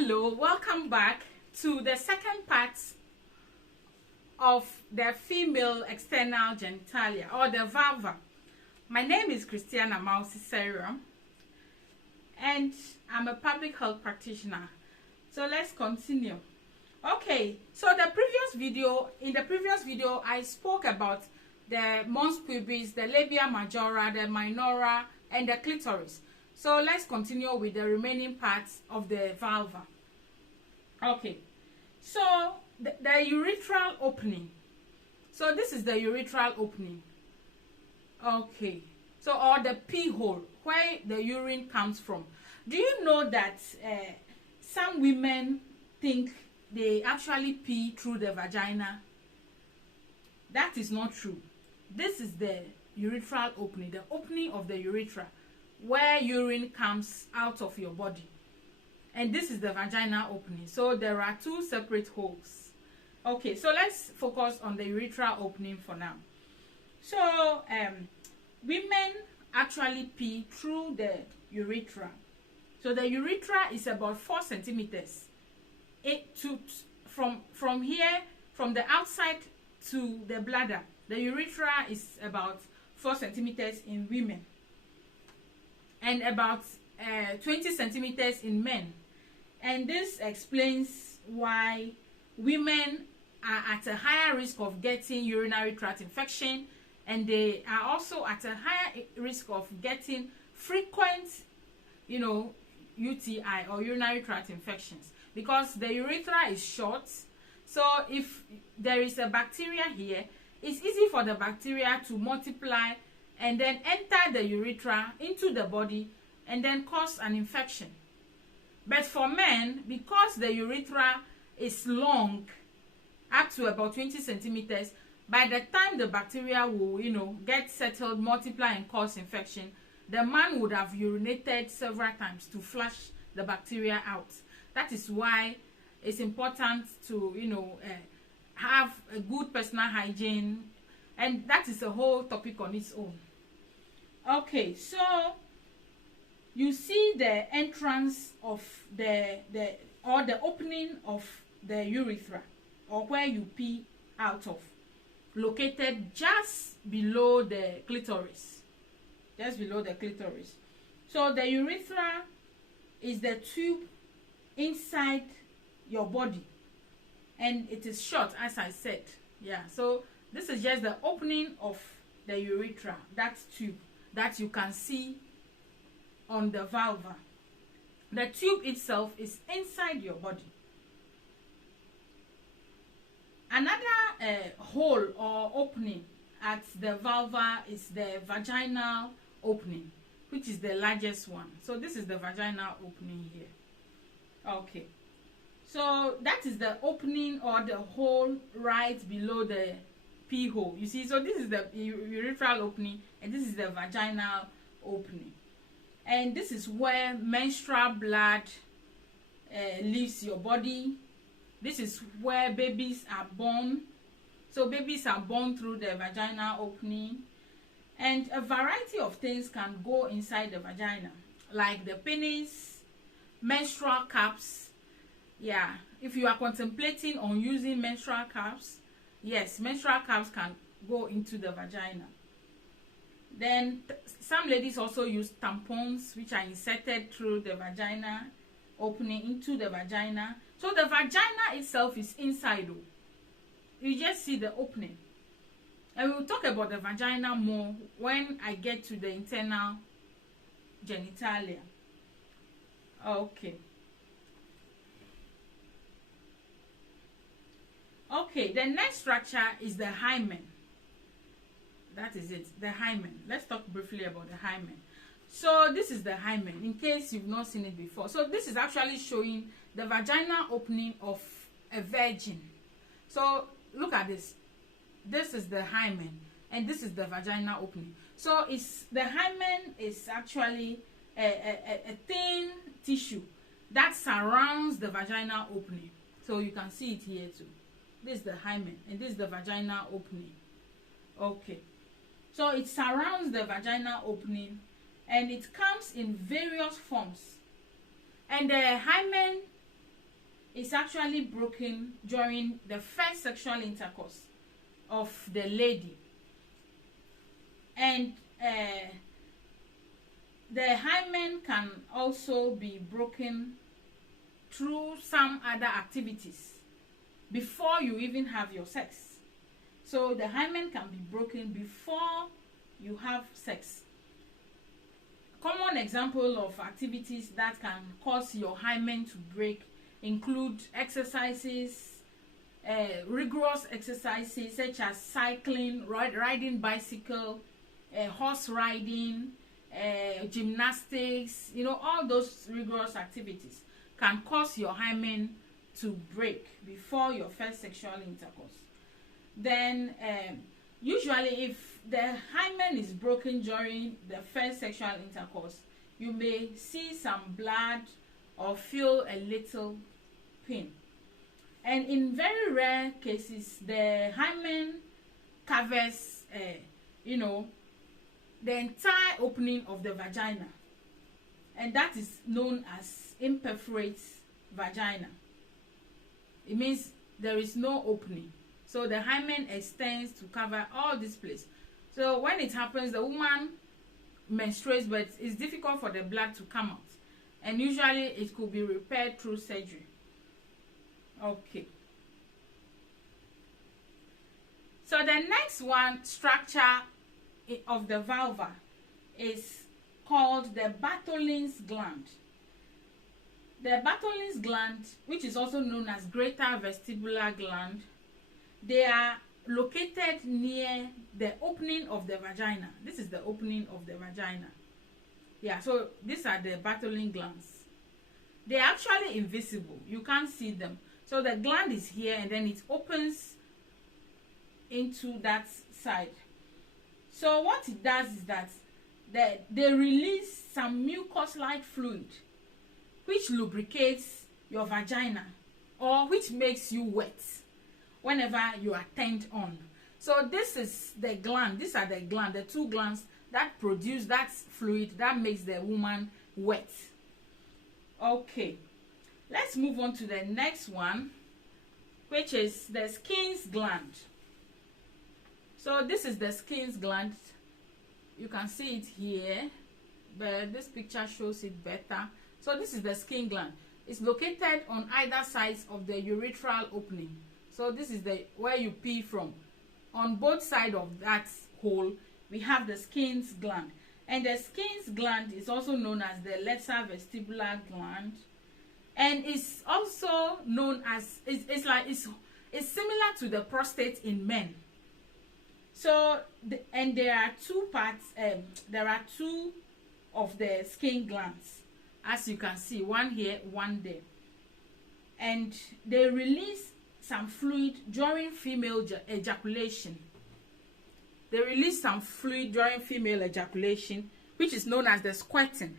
Hello, welcome back to the second part of the female external genitalia or the vulva. My name is Christiana Mausi-Serum and I'm a public health practitioner. So let's continue. Okay, so in the previous video I spoke about the mons pubis, the labia majora, the minora and the clitoris. So let's continue with the remaining parts of the vulva. Okay, so the urethral opening. So this is the urethral opening. Okay, so or the pee hole where the urine comes from. Do you know that some women think they actually pee through the vagina? That is not true. This is the urethral opening, the opening of the urethra, where urine comes out of your body, and this is the vaginal opening. So there are two separate holes. Okay, so let's focus on the urethral opening for now. So women actually pee through the urethra. So the urethra is about 4 centimeters. From here, from the outside to the bladder, the urethra is about 4 centimeters in women and about 20 centimeters in men. And this explains why women are at a higher risk of getting urinary tract infection, and they are also at a higher risk of getting frequent, UTI or urinary tract infections, because the urethra is short. So if there is a bacteria here, it's easy for the bacteria to multiply and then enter the urethra into the body and then cause an infection. But for men, because the urethra is long, up to about 20 centimeters, by the time the bacteria will, get settled, multiply and cause infection, the man would have urinated several times to flush the bacteria out. That is why it's important to, have a good personal hygiene, and that is a whole topic on its own. Okay, so you see the entrance of the opening of the urethra, or where you pee out of, located just below the clitoris. Just below the clitoris. So the urethra is the tube inside your body, and it is short, as I said. Yeah, so this is just the opening of the urethra, that tube that you can see on the vulva. The tube itself is inside your body. Another hole or opening at the vulva is the vaginal opening, which is the largest one. So this is the vaginal opening here. Okay, so that is the opening or the hole right below the pee hole. You see, so this is the urethral opening and this is the vaginal opening. And this is where menstrual blood leaves your body. This is where babies are born. So babies are born through the vaginal opening. And a variety of things can go inside the vagina, like the penis, menstrual cups. Yeah, if you are contemplating on using menstrual cups, yes, menstrual cups can go into the vagina. Then some ladies also use tampons, which are inserted through the vagina opening into the vagina. So the vagina itself is inside. You just see the opening. And we'll talk about the vagina more when I get to the internal genitalia. Okay. Okay, the next structure is the hymen. That is it, the hymen. Let's talk briefly about the hymen. So this is the hymen, in case you've not seen it before. So this is actually showing the vaginal opening of a virgin. So look at this. This is the hymen, and this is the vaginal opening. So the hymen is actually a thin tissue that surrounds the vaginal opening. So you can see it here too. This is the hymen, and this is the vaginal opening. Okay, so it surrounds the vaginal opening, and it comes in various forms. And the hymen is actually broken during the first sexual intercourse of the lady, and the hymen can also be broken through some other activities before you even have your sex. So the hymen can be broken before you have sex. Common example of activities that can cause your hymen to break include exercises, rigorous exercises such as cycling, riding bicycle, horse riding, gymnastics, all those rigorous activities can cause your hymen to break before your first sexual intercourse. Then usually if the hymen is broken during the first sexual intercourse, you may see some blood or feel a little pain. And in very rare cases, the hymen covers the entire opening of the vagina, and that is known as imperforate vagina. It means there is no opening, so the hymen extends to cover all this place. So when it happens, the woman menstruates, but it's difficult for the blood to come out, and usually it could be repaired through surgery. Okay, so the next one structure of the vulva is called the Bartholin's gland. The Bartholin's gland, which is also known as greater vestibular gland, they are located near the opening of the vagina. This is the opening of the vagina. Yeah, so these are the Bartholin glands. They are actually invisible. You can't see them. So the gland is here, and then it opens into that side. So what it does is that they release some mucus-like fluid which lubricates your vagina, or which makes you wet whenever you are turned on. So this is the gland. These are the glands, the two glands that produce that fluid that makes the woman wet. Okay, let's move on to the next one, which is the skin's gland. So this is the skin's gland. You can see it here, but this picture shows it better. So this is the skin gland. It's located on either sides of the urethral opening. So this is where you pee from. On both sides of that hole, we have the skin's gland. And the skin's gland is also known as the lesser vestibular gland. And it's also known as, it's similar to the prostate in men. So, and there are two parts, there are two of the skin glands, as you can see, one here, one there. And they release some fluid during female ejaculation. They release some fluid during female ejaculation, which is known as the squirting.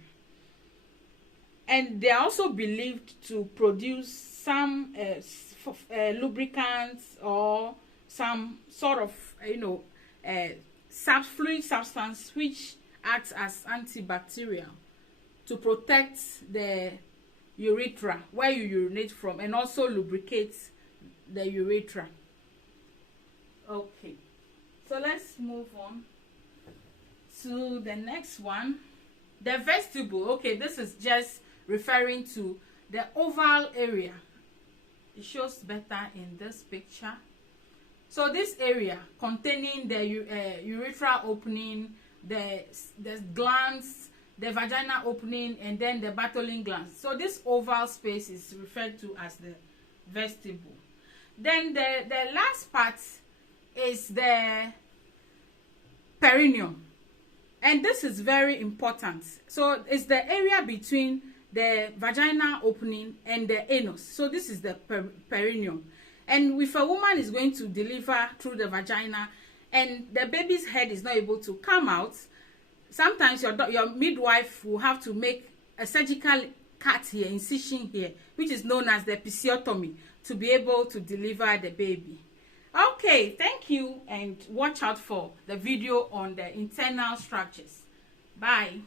And they are also believed to produce some lubricants or some sort of, fluid substance which acts as antibacterial to protect the urethra where you urinate from, and also lubricates the urethra. Okay, so let's move on to the next one, the vestibule. Okay, this is just referring to the oval area. It shows better in this picture. So this area containing the urethral opening, the glands, the vagina opening, and then the Bartholin glands. So this oval space is referred to as the vestibule. Then the last part is the perineum, and this is very important. So it's the area between the vagina opening and the anus. So this is the perineum. And if a woman is going to deliver through the vagina and the baby's head is not able to come out, sometimes your midwife will have to make a surgical cut here, incision here, which is known as the episiotomy, to be able to deliver the baby. Okay, thank you, and watch out for the video on the internal structures. Bye.